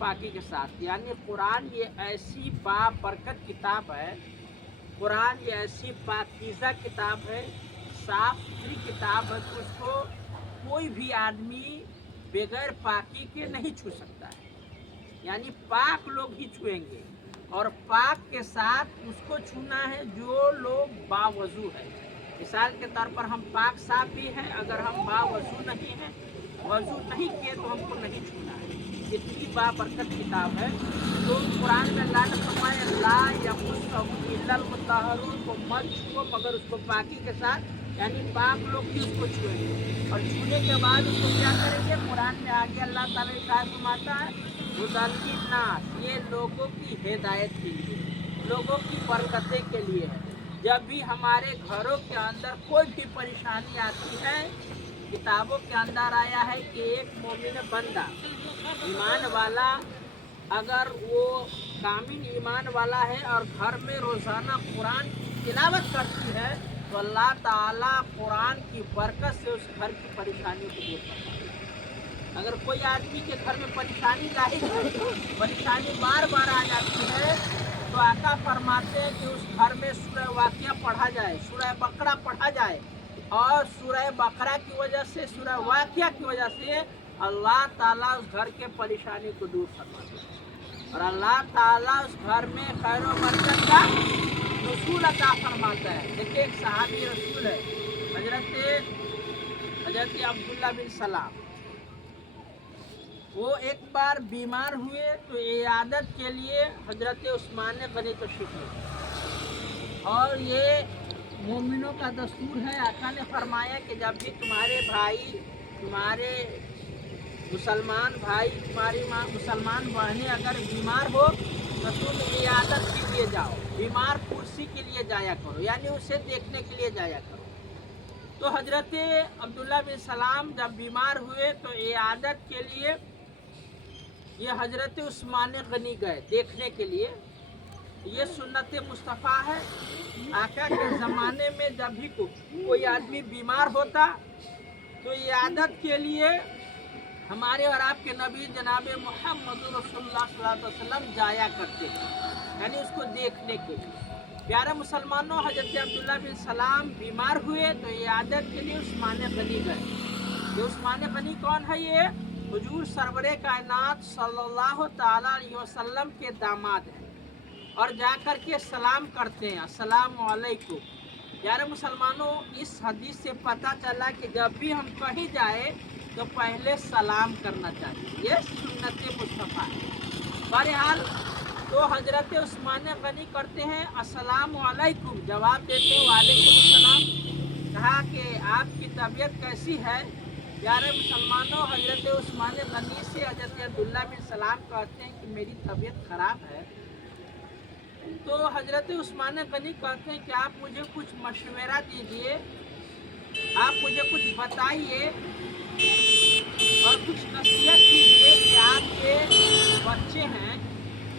पाकी के साथ। यानी कुरान ये ऐसी बाबरकत किताब है, कुरान ये ऐसी पाकीज़ा किताब है, साफ सुथरी किताब है कि उसको कोई भी आदमी बगैर पाकी के नहीं छू सकता है। यानी पाक लोग ही छुएंगे, और पाक के साथ उसको छूना है जो लोग बावजू है। मिसाल के तौर पर हम पाक साफ भी हैं, अगर हम बावजू नहीं हैं, वजू नहीं किए तो हमको नहीं छूना है। इतनी बाबरकत किताब है। तो कुरान में अल्लाह ने फरमाया ला यमुस्सहु इल्लल मुतहहरून, को मत छुओ मगर उसको पाकी के साथ, यानी पाक लोग ही उसको छुएंगे। और छूने के बाद उसको क्या करेंगे? कुरान में आगे अल्लाह ताला इरशाद फरमाता है हुदल्लिन्नास, ये लोगों की हिदायत के लिए, लोगों की बरकतें के लिए है। जब भी हमारे घरों के अंदर कोई भी परेशानी आती है, किताबों के अंदर आया है कि एक मोमिन बंदा ईमान वाला, अगर वो कामिल ईमान वाला है और घर में रोज़ाना कुरान की तिलावत करती है, तो अल्लाह ताला कुरान की बरकत से उस घर की परेशानी को दूर करता है। अगर कोई आदमी के घर में परेशानी लाहिक है, परेशानी बार बार आ जाती है, तो आका फरमाते हैं कि उस घर में सूरह वाक़िया पढ़ा जाए, सूरह बकरा पढ़ा जाए, और सूरह बकरा की वजह से, सूरह वाक़िया की वजह से अल्लाह ताला उस घर के परेशानी को दूर फरमाता है, और अल्लाह ताला उस घर में खैर व बरकत का रसूल अता फरमाता है। देखिए, एक सहाबी रसूल है, हजरत अब्दुल्ला बिन सलाम। वो एक बार बीमार हुए तो इयादत के लिए हजरत उस्मान गनी तशरीफ लाए, और ये मोमिनों का दस्तूर है। आका ने फरमाया कि जब भी तुम्हारे भाई, तुम्हारे मुसलमान भाई, तुम्हारी माँ मुसलमान बहनें अगर बीमार हो तो तुम इयादत के लिए जाओ, बीमार कुर्सी के लिए जाया करो, यानी उसे देखने के लिए जाया करो। तो हजरत अब्दुल्ला बिन सलाम जब बीमार हुए तो इयादत के लिए ये हजरत उस्मान गनी गए देखने के लिए। ये सुन्नत मुस्तफ़ा है। आका के ज़माने में जब भी कोई आदमी बीमार होता तो इयादत के लिए हमारे और आपके नबी जनाब मोहम्मद रसूलुल्लाह सल्लल्लाहु अलैहि वसल्लम जाया करते थे, यानी उसको देखने के लिए। प्यारे मुसलमानों, हजरत अब्दुल्ला बिन सलाम बीमार हुए तो इयादत के लिए उस्मान गनी गए। ये उस्मान गनी कौन है? ये हुजूर सरवरे कायनात सल्लल्लाहु ताला अलैहि वसल्लम के दामाद हैं, और जाकर के सलाम करते हैं, अस्सलामु अलैकुम। प्यारे मुसलमानों, इस हदीस से पता चला कि जब भी हम कहीं जाए तो पहले सलाम करना चाहिए। ये सुन्नत मुस्तफ़ा है। बहरहाल तो हजरत उस्मान गनी करते हैं अस्सलामु अलैकुम, जवाब देते हैं वालेकुम अस्सलाम। कहा कि आपकी तबीयत कैसी है? प्यारे मुसलमानों, हजरत उस्मान गनी से हजरत अब्दुल्ला बिन सलाम कहते हैं कि मेरी तबीयत ख़राब है। तो हजरत उस्मान गनी कहते हैं कि आप मुझे कुछ मशवरा दीजिए, आप मुझे कुछ बताइए और कुछ नसीहत कीजिए कि आपके बच्चे हैं,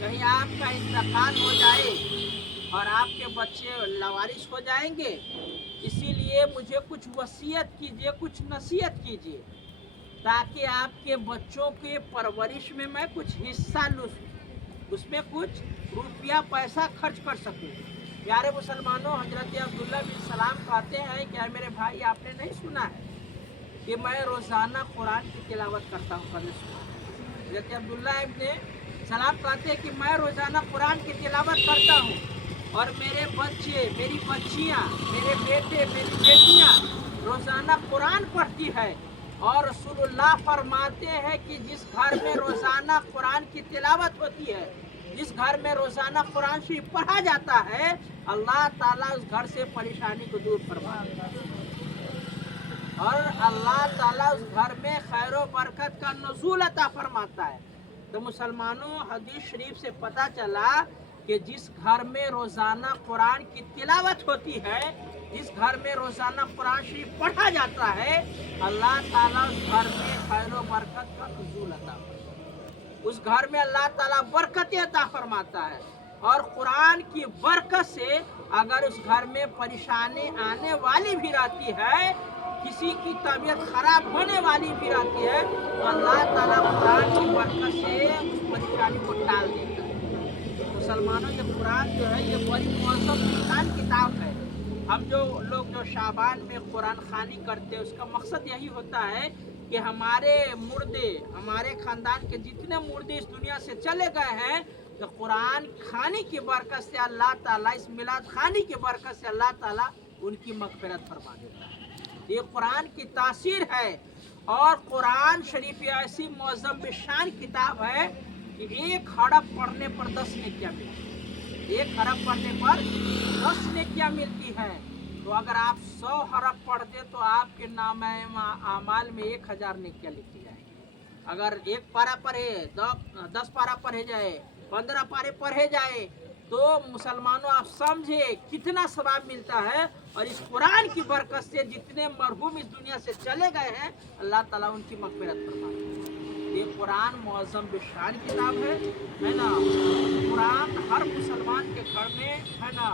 कहीं आपका इंतकाल हो जाए और आपके बच्चे लावारिस हो जाएंगे, इसीलिए मुझे कुछ वसीयत कीजिए, कुछ नसीहत कीजिए, ताकि आपके बच्चों के परवरिश में मैं कुछ हिस्सा लूँ, उसमें कुछ रुपया पैसा खर्च कर सकूँ। प्यारे मुसलमानों, हजरत अब्दुल्ला बिन सलाम कहते हैं क्या मेरे भाई आपने नहीं सुना है कि मैं रोज़ाना कुरान की तिलावत करता हूँ? कभी सुना? हजरत अब्दुल्ला इब्ने सलाम कहते हैं कि मैं रोज़ाना कुरान की तिलावत करता हूँ, और मेरे बच्चे, मेरी बच्चियाँ, मेरे बेटे, मेरी बेटियाँ रोज़ाना कुरान पढ़ती है। और रसूलुल्लाह फरमाते हैं कि जिस घर में रोज़ाना कुरान की तिलावत होती है, जिस घर में रोज़ाना कुरान शरीफ पढ़ा जाता है, अल्लाह ताला उस घर से परेशानी को दूर फरमाता है, और अल्लाह ताला उस घर में खैर व बरकत का नुज़ूल अता फरमाता है। तो मुसलमानों, हदीस शरीफ से पता चला कि जिस घर में रोज़ाना कुरान की तिलावत होती है, जिस घर में रोज़ाना कुरान शरीफ पढ़ा जाता है, अल्लाह ताला उस घर में खैर व बरकत का नुज़ूल अता फरमाता है। उस घर में अल्लाह ताला बरकतें अता फरमाता है, और कुरान की बरकत से अगर उस घर में परेशानी आने वाली भी रहती है किसी की तबीयत खराब होने वाली भी रहती है तो अल्लाह ताला कुरान की बरकत से उस परेशानी को टाल देता है। मुसलमानों, ये कुरान जो है ये बड़ी मौसम इंसान किताब है। हम जो लोग जो शाबान में कुरान खानी करते हैं उसका मकसद यही होता है कि हमारे मुर्दे, हमारे खानदान के जितने मुर्दे इस दुनिया से चले गए हैं तो कुरान खानी की बरकत से अल्लाह ताला, इस मिलाद खानी की बरकत से अल्लाह ताला उनकी मगफिरत फरमा देता है। ये कुरान की तासीर है। और कुरान शरीफ ऐसी मौज़म शान किताब है कि एक हरफ पढ़ने पर 10 नेकियां मिलती है। एक हरफ पढ़ने पर 10 नेकियां मिलती है। तो अगर आप 100 हरफ पढ़ते तो आपके नाम आमाल में 1000 नेकियां लिखी जाएगी। अगर एक पारा पढ़े, 10 पारा पढ़े जाए, 15 पारे पढ़े जाए तो मुसलमानों आप समझे कितना सवाब मिलता है। और इस कुरान की बरकत से जितने मरहूम इस दुनिया से चले गए हैं अल्लाह ताला उनकी मगफिरत फरमाता है। ये कुरान मुअज़्ज़म बिशान किताब है ना। कुरान हर मुसलमान के घर में है ना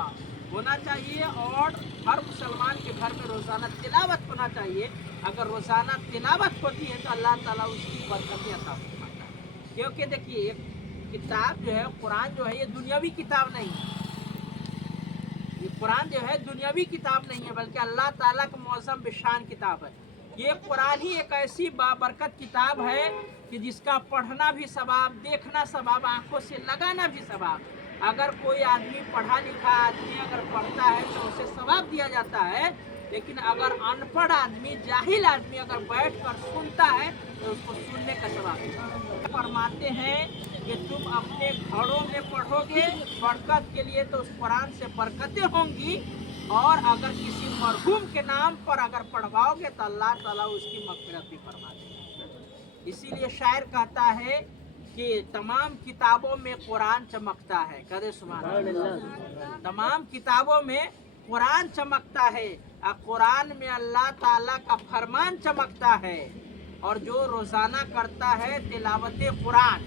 होना चाहिए और हर मुसलमान के घर में रोज़ाना तिलावत होना चाहिए। अगर रोज़ाना तिलावत होती है तो अल्लाह ताला उसकी बरकतें अता फरमाता है। क्योंकि देखिए किताब जो है कुरान जो है ये दुनियावी किताब नहीं है। ये कुरान जो है दुनियावी किताब नहीं है बल्कि अल्लाह ताला का मुअज़्ज़म बिशान किताब है। ये कुरान ही एक ऐसी बाबरकत किताब है कि जिसका पढ़ना भी सवाब, देखना सवाब, आंखों से लगाना भी सवाब। अगर कोई आदमी पढ़ा लिखा आदमी अगर पढ़ता है तो उसे सवाब दिया जाता है। लेकिन अगर अनपढ़ आदमी, जाहिल आदमी अगर बैठ कर सुनता है तो उसको सुनने का सवाब फरमाते हैं कि तुम अपने घरों में पढ़ोगे बरकत के लिए तो उस कुरान से बरकतें होंगी। और अगर किसी मरहूम के नाम पर अगर पढ़वाओगे तो अल्लाह ताला उसकी मग़फ़िरत भी फरमा देगा। इसीलिए शायर कहता है कि तमाम किताबों में कुरान चमकता है। कदे सुभान अल्लाह। तमाम किताबों में कुरान चमकता है और कुरान में अल्लाह ताला का फरमान चमकता है। और जो रोज़ाना करता है तिलावत कुरान,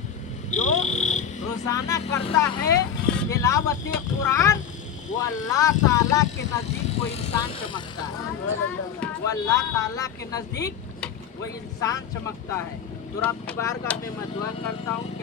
जो रोज़ाना करता है तिलावत कुरान, वो अल्लाह ताला के नज़दीक वो इंसान चमकता है। वो अल्लाह ताला के नज़दीक वो इंसान चमकता है। तो रब की बारगाह में मैं दुआ करता हूँ कि